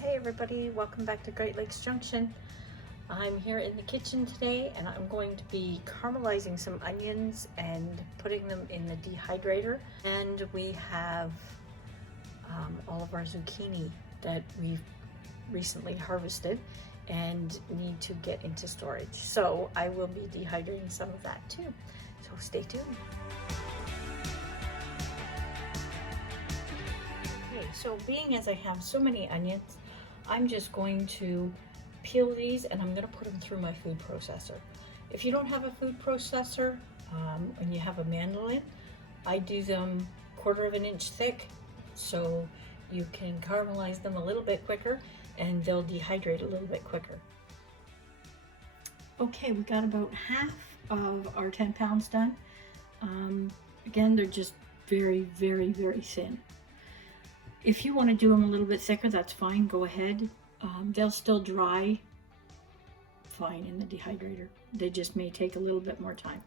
Hey everybody, welcome back to Great Lakes Junction. I'm here in the kitchen today and I'm going to be caramelizing some onions and putting them in the dehydrator. And we have all of our zucchini that we've recently harvested and need to get into storage. So I will be dehydrating some of that too. So stay tuned. Okay, so being as I have so many onions, I'm just going to peel these and I'm going to put them through my food processor. If you don't have a food processor and you have a mandolin, I do them 1/4 of an inch thick so you can caramelize them a little bit quicker and they'll dehydrate a little bit quicker. Okay, we got about half of our 10 pounds done. Again, they're just very, very, very thin. If you want to do them a little bit thicker, that's fine, go ahead. They'll still dry fine in the dehydrator. They just may take a little bit more time.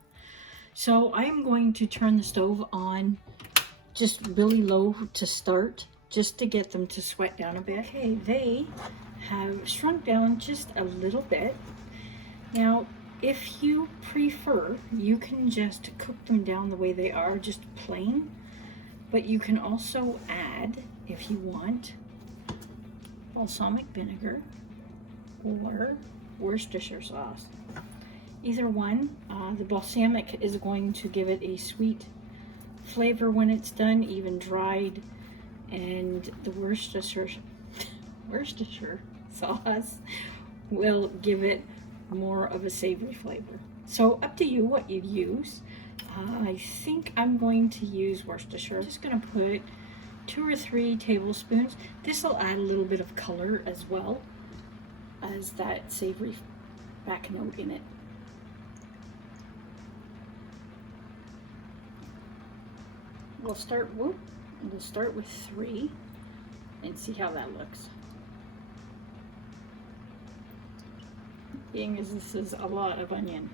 So I'm going to turn the stove on just really low to start, just to get them to sweat down a bit. Okay, they have shrunk down just a little bit. Now, if you prefer, you can just cook them down the way they are, just plain. But you can also add, if you want, balsamic vinegar or Worcestershire sauce. Either one. The balsamic is going to give it a sweet flavor when it's done, even dried, and the Worcestershire sauce will give it more of a savory flavor. So up to you what you use. I think I'm going to use Worcestershire. I'm just going to put 2 or 3 tablespoons. This will add a little bit of color as well as that savory back note in it. We'll start with 3 and see how that looks. Being as this is a lot of onion.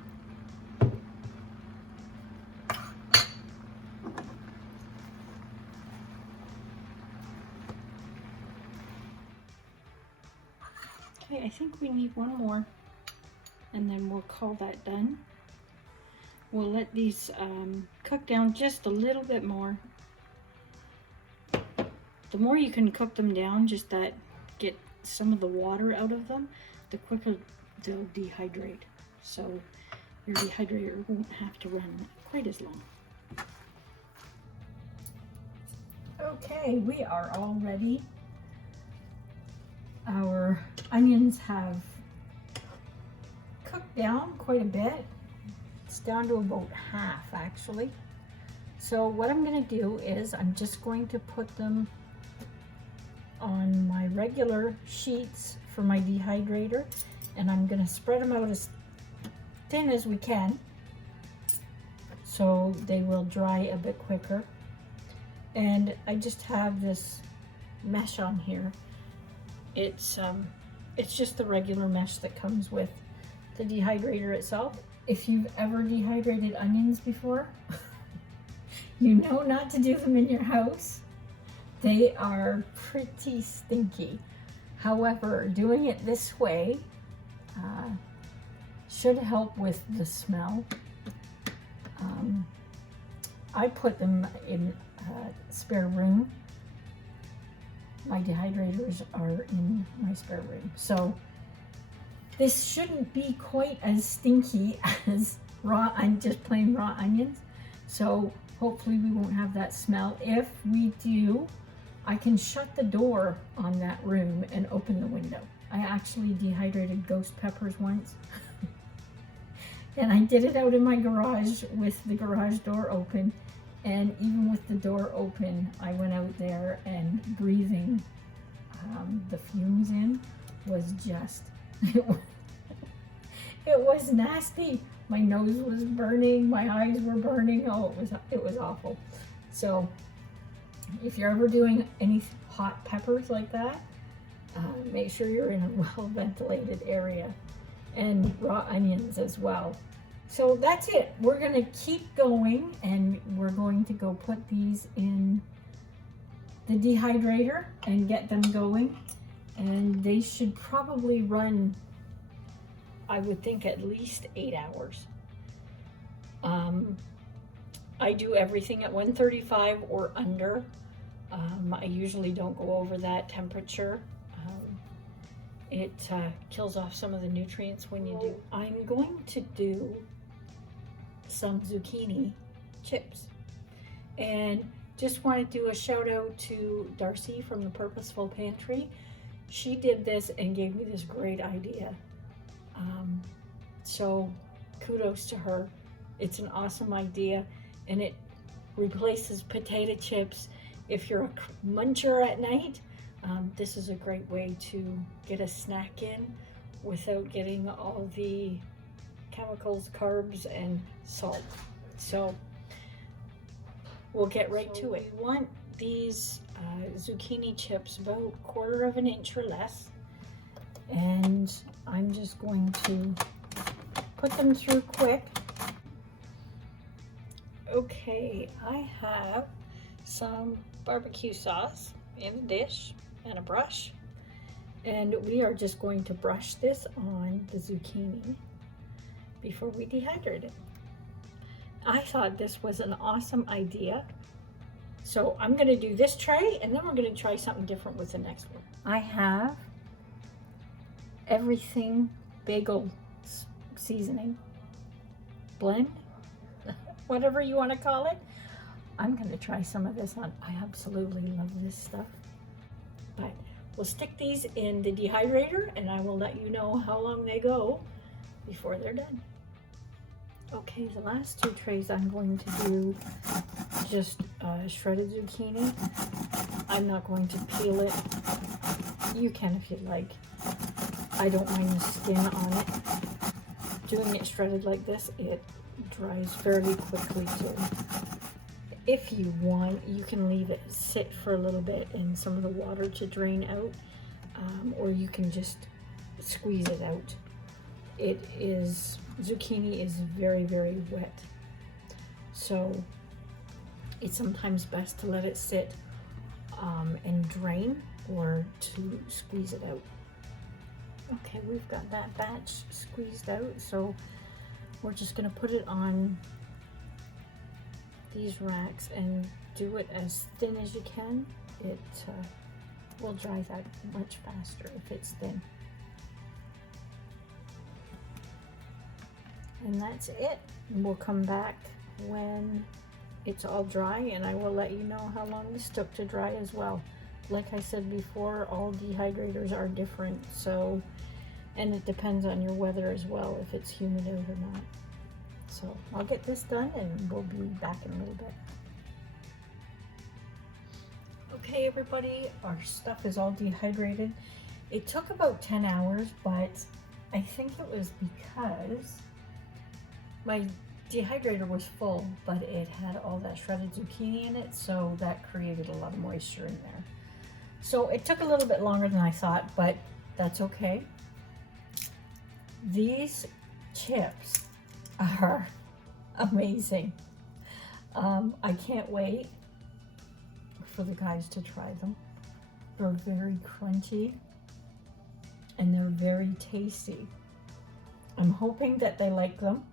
Okay, I think we need one more and then we'll call that done. We'll let these cook down just a little bit more. The more you can cook them down, just that get some of the water out of them, the quicker they'll dehydrate. So your dehydrator won't have to run quite as long. Okay, we are all ready. Our onions have cooked down quite a bit. It's down to about half actually. So what I'm going to do is I'm just going to put them on my regular sheets for my dehydrator and I'm going to spread them out as thin as we can so they will dry a bit quicker. And I just have this mesh on here. It's just the regular mesh that comes with the dehydrator itself. If you've ever dehydrated onions before, you know not to do them in your house. They are pretty stinky. However, doing it this way should help with the smell. I put them in a spare room. My dehydrators are in my spare room. So this shouldn't be quite as stinky as just plain raw onions. So hopefully we won't have that smell. If we do, I can shut the door on that room and open the window. I actually dehydrated ghost peppers once. And I did it out in my garage with the garage door open. And even with the door open, I went out there and breathing the fumes in was just, it was nasty. My nose was burning, my eyes were burning. Oh, it was awful. So if you're ever doing any hot peppers like that, make sure you're in a well ventilated area, and raw onions as well. So that's it. We're going to keep going and we're going to go put these in the dehydrator and get them going. And they should probably run, I would think, at least 8 hours. I do everything at 135 or under. I usually don't go over that temperature. It kills off some of the nutrients when you do. I'm going to do some zucchini chips. And just want to do a shout out to Darcy from the Purposeful Pantry. She did this and gave me this great idea. So kudos to her. It's an awesome idea, and it replaces potato chips. If you're a muncher at night, this is a great way to get a snack in without getting all the chemicals, carbs, and salt. So we'll get right to it. We want these zucchini chips about 1/4 of an inch or less, and I'm just going to put them through quick. Okay, I have some barbecue sauce in a dish and a brush, and we are just going to brush this on the zucchini before we dehydrate it. I thought this was an awesome idea, so I'm going to do this tray, and then we're going to try something different with the next one. I have everything bagel seasoning blend, whatever you want to call it. I'm going to try some of this on. I absolutely love this stuff. But we'll stick these in the dehydrator, and I will let you know how long they go before they're done. Okay, the last 2 trays I'm going to do just shredded zucchini. I'm not going to peel it. You can if you like. I don't mind the skin on it. Doing it shredded like this, it dries fairly quickly too. If you want, you can leave it sit for a little bit in some of the water to drain out, or you can just squeeze it out. Zucchini is very, very wet, so it's sometimes best to let it sit and drain, or to squeeze it out. Okay, we've got that batch squeezed out, so we're just going to put it on these racks and do it as thin as you can. It will dry that much faster if it's thin. And that's it. We'll come back when it's all dry, and I will let you know how long this took to dry as well. Like I said before, all dehydrators are different, so, and it depends on your weather as well, if it's humid out or not. So I'll get this done and we'll be back in a little bit. Okay everybody, our stuff is all dehydrated. It took about 10 hours, but I think it was because my dehydrator was full, but it had all that shredded zucchini in it, so that created a lot of moisture in there. So it took a little bit longer than I thought, but that's okay. These chips are amazing. I can't wait for the guys to try them. They're very crunchy and they're very tasty. I'm hoping that they like them.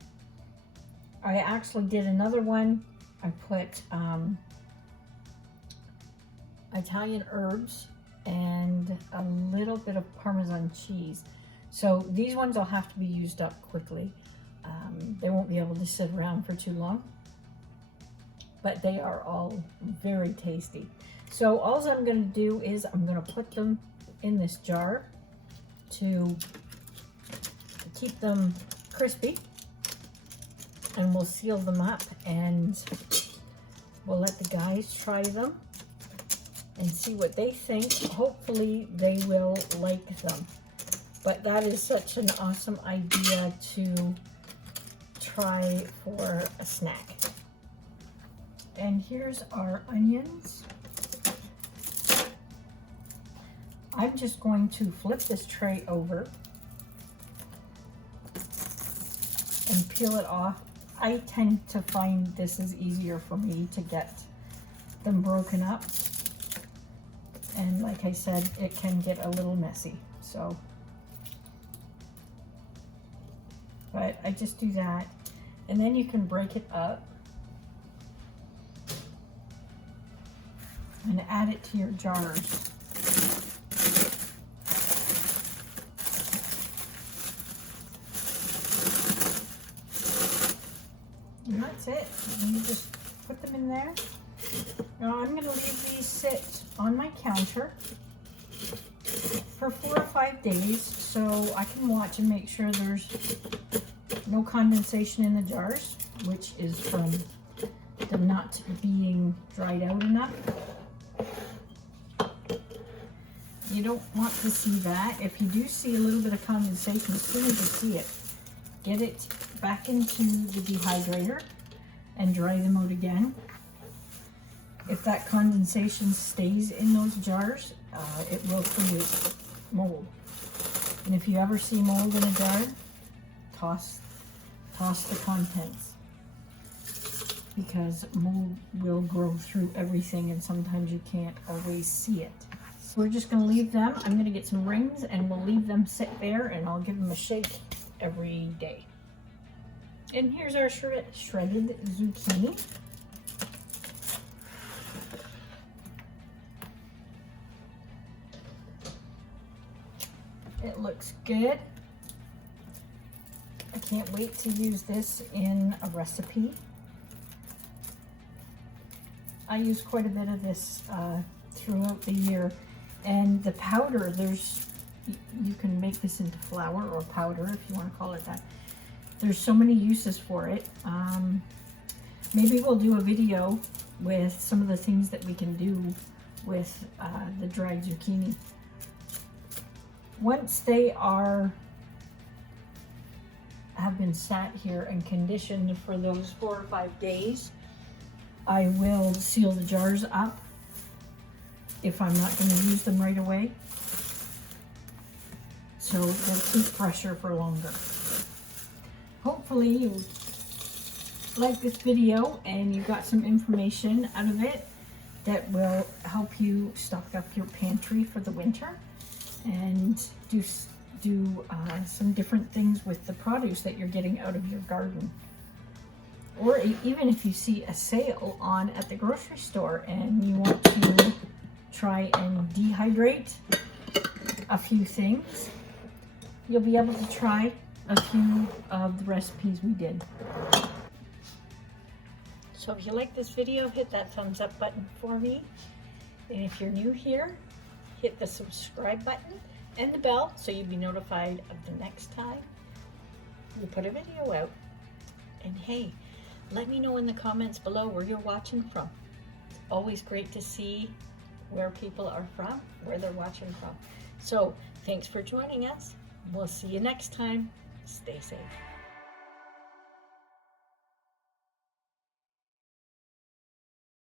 I actually did another one. I put Italian herbs and a little bit of Parmesan cheese. So these ones will have to be used up quickly. They won't be able to sit around for too long, but they are all very tasty. So all I'm going to do is I'm going to put them in this jar to keep them crispy, and we'll seal them up, and we'll let the guys try them and see what they think. Hopefully they will like them. But that is such an awesome idea to try for a snack. And here's our onions. I'm just going to flip this tray over and peel it off. I tend to find this is easier for me to get them broken up. And like I said, it can get a little messy, so. But I just do that. And then you can break it up and add it to your jars. And that's it. And you just put them in there. Now I'm going to leave these sit on my counter for 4 or 5 days so I can watch and make sure there's no condensation in the jars, which is from the nut being dried out enough. You don't want to see that. If you do see a little bit of condensation, as soon as you see it, get it back into the dehydrator and dry them out again. If that condensation stays in those jars, it will create mold. And if you ever see mold in a jar, toss the contents, because mold will grow through everything and sometimes you can't always see it. So we're just going to leave them. I'm going to get some rings and we'll leave them sit there, and I'll give them a shake every day. And here's our shredded zucchini. It looks good. I can't wait to use this in a recipe. I use quite a bit of this throughout the year. And the powder, you can make this into flour or powder if you want to call it that. There's so many uses for it. Maybe we'll do a video with some of the things that we can do with the dried zucchini. Once they have been sat here and conditioned for those 4 or 5 days, I will seal the jars up if I'm not going to use them right away, so they'll keep fresher for longer. Hopefully you like this video and you got some information out of it that will help you stock up your pantry for the winter and do some different things with the produce that you're getting out of your garden. Or even if you see a sale on at the grocery store and you want to try and dehydrate a few things, you'll be able to try a few of the recipes we did. So if you like this video, hit that thumbs up button for me. And if you're new here, hit the subscribe button and the bell so you'll be notified of the next time we put a video out. And hey, let me know in the comments below where you're watching from. It's always great to see where people are from, where they're watching from. So thanks for joining us. We'll see you next time. Stay safe.